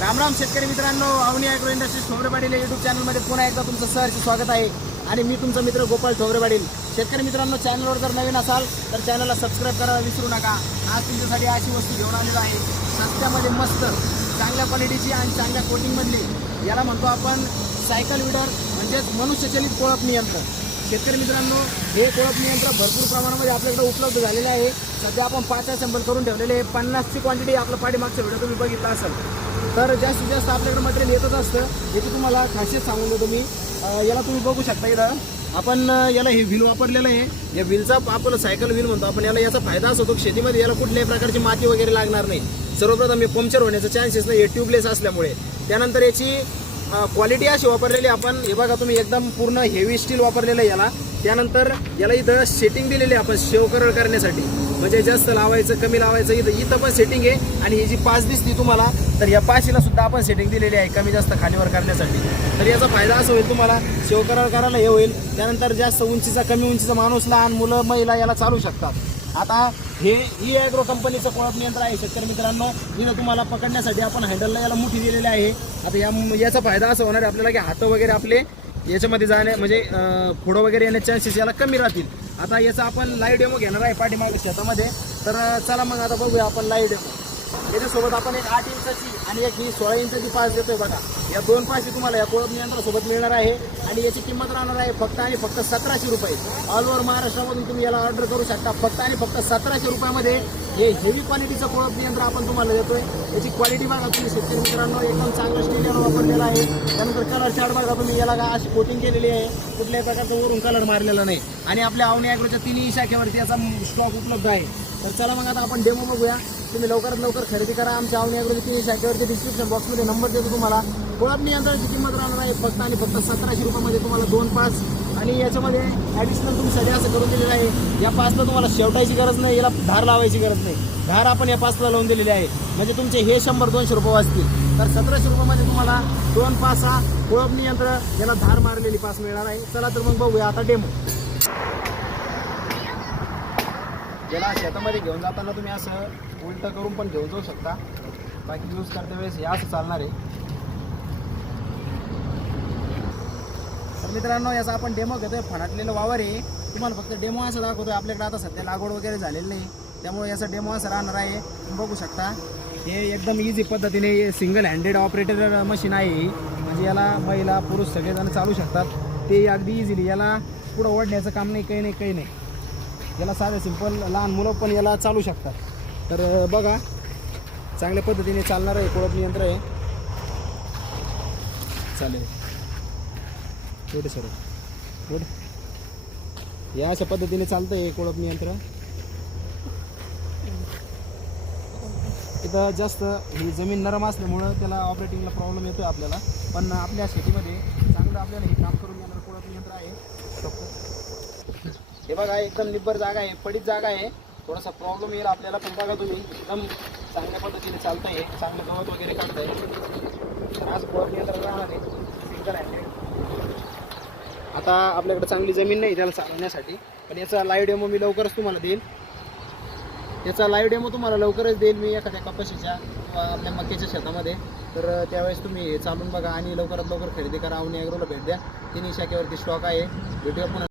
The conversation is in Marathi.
राम राम शेतकरी मित्रांनो Avani agro industries Thobare Patil YouTube चॅनलमध्ये पुन्हा एकदा तुमचं सहर्ष स्वागत आहे. आणि मी तुमचा मित्र गोपाळ ठोबरे पाटील. शेतकरी मित्रांनो चॅनलवर जर नवीन असाल तर चॅनलला सबस्क्राईब करायला विसरू नका. आज तुमच्यासाठी अशी वस्तू घेऊन आलेलो आहे. सस्त्यामध्ये मस्त चांगल्या क्वालिटीची आणि चांगल्या कोटिंगमधली याला म्हणतो आपण सायकल विडर म्हणजेच मनुष्यचलित कोळप नियंत्र शेतकरी मित्रांनो हे कोळप नियंत्र भरपूर प्रमाणामध्ये आपल्याकडे उपलब्ध झालेलं आहे. सध्या आपण पाच असेंबल करून ठेवलेले आहे. पन्नासची क्वांटिटी आपलं पाठीमागचा व्हिडिओ तुम्ही बघितला असेल. तर जास्तीत जास्त आपल्याकडे मटेरियल येतच असतं. याची तुम्हाला खासियत सांगून देतो मी. याला तुम्ही बघू शकता इथं. आपण याला हे व्हील वापरलेलं आहे. या व्हीलचा आपलं सायकल व्हील म्हणतो. आपण याला याचा फायदा असतो शेतीमध्ये याला कुठल्याही प्रकारची माती वगैरे लागणार नाही. सर्वप्रथम हे पंक्चर होण्याचा चान्सेस नाही. हे ट्यूबलेस असल्यामुळे. त्यानंतर याची क्वालिटी अशी वापरलेली आपण हे बघा तुम्ही एकदम पूर्ण हेवी स्टील वापरलेलं आहे याला. त्यानंतर याला इथं सेटिंग दिलेली आहे आपण शेवकरळ करण्यासाठी. म्हणजे जास्त लावायचं कमी लावायचं इथं इथं पण सेटिंग आहे. आणि ही जी पाच दिसती तुम्हाला तर या पाचीला सुद्धा आपण सेटिंग दिलेली आहे कमी जास्त खालीवर करण्यासाठी. तर याचा फायदा असा होईल तुम्हाला शेवकरळ करायला हे होईल. त्यानंतर जास्त उंचीचा कमी उंचीचा माणूस लहान मुलं महिला याला चालू शकतात. आता हे ई ॲग्रो कंपनीचं कोळप नियंत्रण आहे शेतकरी मित्रांनो. इथं तुम्हाला पकडण्यासाठी आपण हँडलला याला मुठी दिलेली आहे. आता या याचा फायदा असं होणार आहे आपल्याला की हात वगैरे आपले याच्यामध्ये जाणे म्हणजे फोडं वगैरे येण्याचे चान्सेस याला कमी राहतील. आता याचा आपण लाईव्ह डेमो घेणार आहे पाठीमागे शेतामध्ये. तर चला मग आता बघूया आपण लाईव्ह डेमो याच्यासोबत आपण एक आठ इंचाची आणि एक ही सोळा इंचाची पास देतोय बघा. या दोन पाशी तुम्हाला या कोळप नियंत्रणासोबत मिळणार आहे. आणि याची किंमत राहणार आहे फक्त आणि फक्त सतराशे रुपये. ऑल ओव्हर महाराष्ट्रामधून तुम्ही याला ऑर्डर करू शकता. फक्त आणि फक्त सतराशे रुपयामध्ये हे हेवी क्वालिटीचं कोळप नियंत्रण आपण तुम्हाला देतोय. याची क्वालिटी बघा तुम्ही शेतकरी मित्रांनो एकदम चांगलं स्टील वापरलेलं आहे. त्यानंतर कलर चार्ट बघा तुम्ही. याला का अशी कोटिंग केलेली आहे. कुठल्याही प्रकारचं वरून कलर मारलेला नाही. आणि आपल्या अवनी अॅग्रोच्या तिन्ही शाखेवरती याचा स्टॉक उपलब्ध आहे. तर चला मग आता आपण डेमो बघूया. तुम्ही लवकरात लवकर खरेदी करा. आमच्या अवनी अॅग्रोच्या तिन्ही शाखेवरती डिस्क्रिप्शन बॉक्समध्ये नंबर देतो तुम्हाला. कोळपणी यंत्राची किंमत राहणार आहे फक्त आणि फक्त सतराशे रुपयामध्ये तुम्हाला दोन पाच. आणि याच्यामध्ये ॲडिशनल तुम्ही तुमच्यासाठी असं करून दिलेलं आहे. या पासला तुम्हाला शेवटायची गरज नाही याला धार लावायची गरज नाही. धार आपण या पासला लावून दिलेली आहे. म्हणजे तुमचे हे शंभर दोनशे रुपये वाचतील. तर सतराशे रुपयामध्ये तुम्हाला दोन पास हा कोळपणी यंत्र याला धार मारलेली पास मिळणार आहे. चला तर मग बघूया आता डेमो याला शेतामध्ये घेऊन जाताना तुम्ही असं उलटं करून पण घेऊन जाऊ शकता. बाकी यूज करते वेळेस हे असं चालणार आहे. मित्रांनो याचा आपण डेमो घेतोय. फणाटलेलं वावर आहे. तुम्हाला फक्त डेमो असं दाखवतोय. आपल्याकडे आता सध्या लागवड वगैरे झालेली नाही. त्यामुळे याचा डेमो असं राहणार आहे. तुम्ही बघू शकता. हे एकदम इझी पद्धतीने सिंगल हँडेड ऑपरेटर मशीन आहे म्हणजे याला महिला पुरुष सगळेजण चालू शकतात. ते अगदी इझिली याला पुढं ओढण्याचं काम नाही काही नाही काही नाही. याला साधं सिंपल लहान मुलं पण याला चालू शकतात. तर बघा. चांगल्या पद्धतीने चालणार आहे. कोळपणी यंत्र आहे. चालेल. थोडे सर. थोडे या अशा पद्धतीने चालतं आहे कोळपणी यंत्र इथं जास्त ही जमीन नरम असल्यामुळं त्याला ऑपरेटिंगला प्रॉब्लेम येतो आपल्याला. पण आपल्या शेतीमध्ये चांगलं आपल्याला हे काम करून देणारं कोळपणी यंत्र आहे. हे बघा एकदम निब्बर जागा आहे पडीत जागा आहे. थोडासा प्रॉब्लेम येईल आपल्याला पण बघा तुम्ही. एकदम चांगल्या पद्धतीने चालतं आहे चांगलं गवत वगैरे काढत आहे आज कोळपणी यंत्र राहणार आहे. सिंगल हँडेड आता आपल्याकडे चांगली जमीन नाही त्याला चालवण्यासाठी. पण याचा लाईव्ह डेमो मी लवकरच तुम्हाला देईल याचा लाईव्ह डेमो तुम्हाला लवकरच देईल मी एखाद्या कपाशीच्या किंवा आपल्या मक्याच्या शेतामध्ये. तर त्यावेळेस तुम्ही हे चालून बघा आणि लवकरात लवकर खरेदी करा. अवनी अॅग्रोला भेट द्या. तिन्ही शाखेवरती स्टॉक आहे. भेटूया पुन्हा.